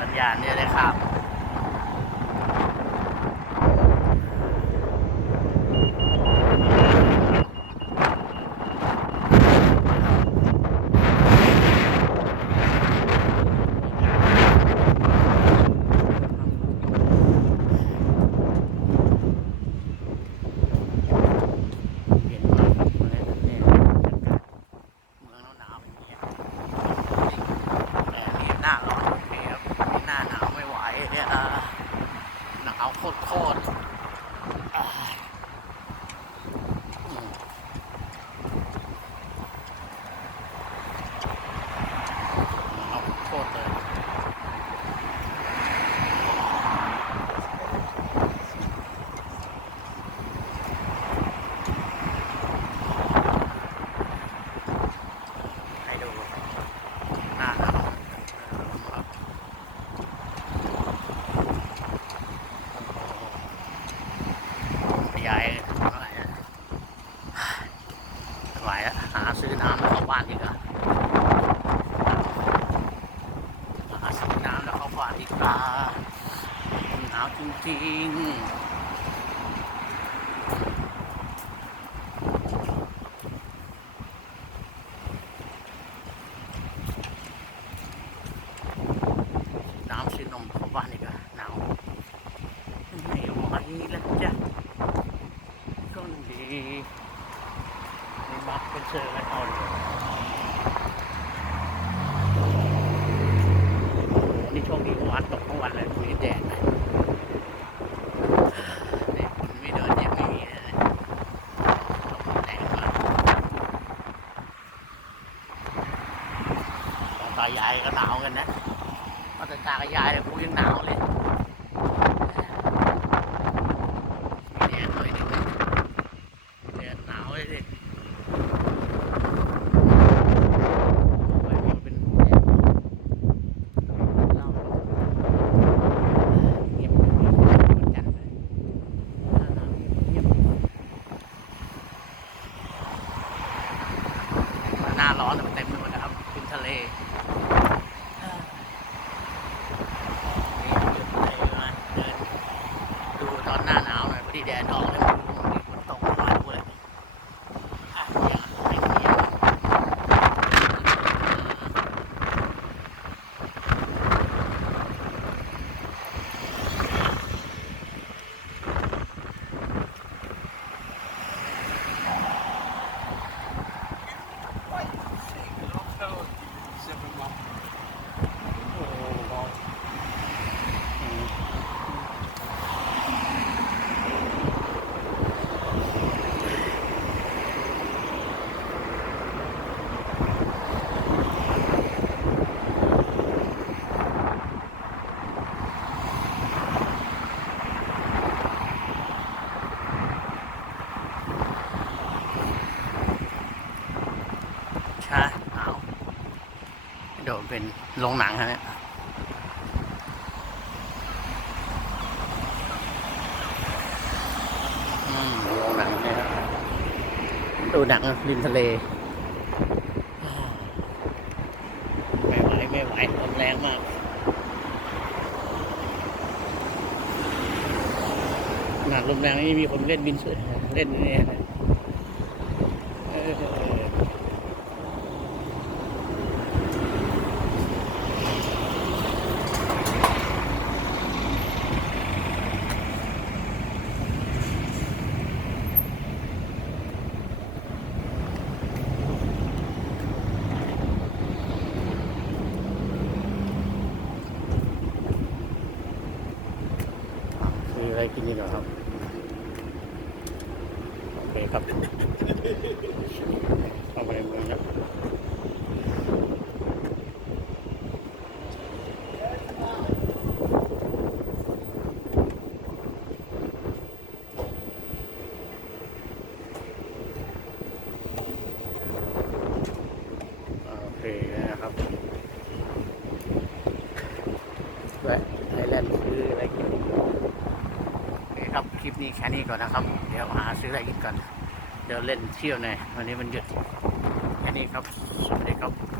สัญญาณเนี่ยได้ข้ามโคตรเลยให้ดูหน้าใหญ่เท่าไหร่นะไหวแล้วหาซื้อน้ำแล้วเข้าบ้านดีกว่าหาซื้อน้ำแล้วเข้าบ้านดีกว่าหนาวจริงๆน้ำซื้อนมเข้าบ้านดีกว่าหนาวไม่ไหวแล้วจ้ะก็ดีในบักเป็นเชิงกันเอาเลยนี่โชคดีวัดตกทั้งวันเลยคุยแดด แต่ตากับยายเลยกูยังหนาวเลยมีแดดหน่อยหนึงเลยแดดหนาวเลยดิไปมันเป็นแดดเหล้าเงียบเหมือนกันเลยหน้าหนาวเงียบหน้าร้อนมันเต็มไปหมดนะครับเป็นทะเลเดินดูตอนหน้าหนาวหน่อยพอดีแดดออกเลยมีฝนตกลงมาด้วยใช่หนาวโดนเป็นโรงหนังฮะเนี่ยโรงหนังเนี่ยครับดูหนังริมทะเลไม่ไหวลมแรงมากขนาดลมแรงนี่มีคนเล่นบินเล่นเนี่ยคืออะไรกินดีกว่าครับโอเคครับเข้าไปในเมืองครับโอเคนะครับแวะไอแลนด์ซื้ออะไรกินโอเคครับคลิปนี้แค่นี้ก่อนนะครับเดี๋ยวหาซื้ออะไรกินก่อนเดี๋ยวเล่นเที่ยวหน่อยวันนี้มันหยุดแค่นี้ครับสวัสดีครับ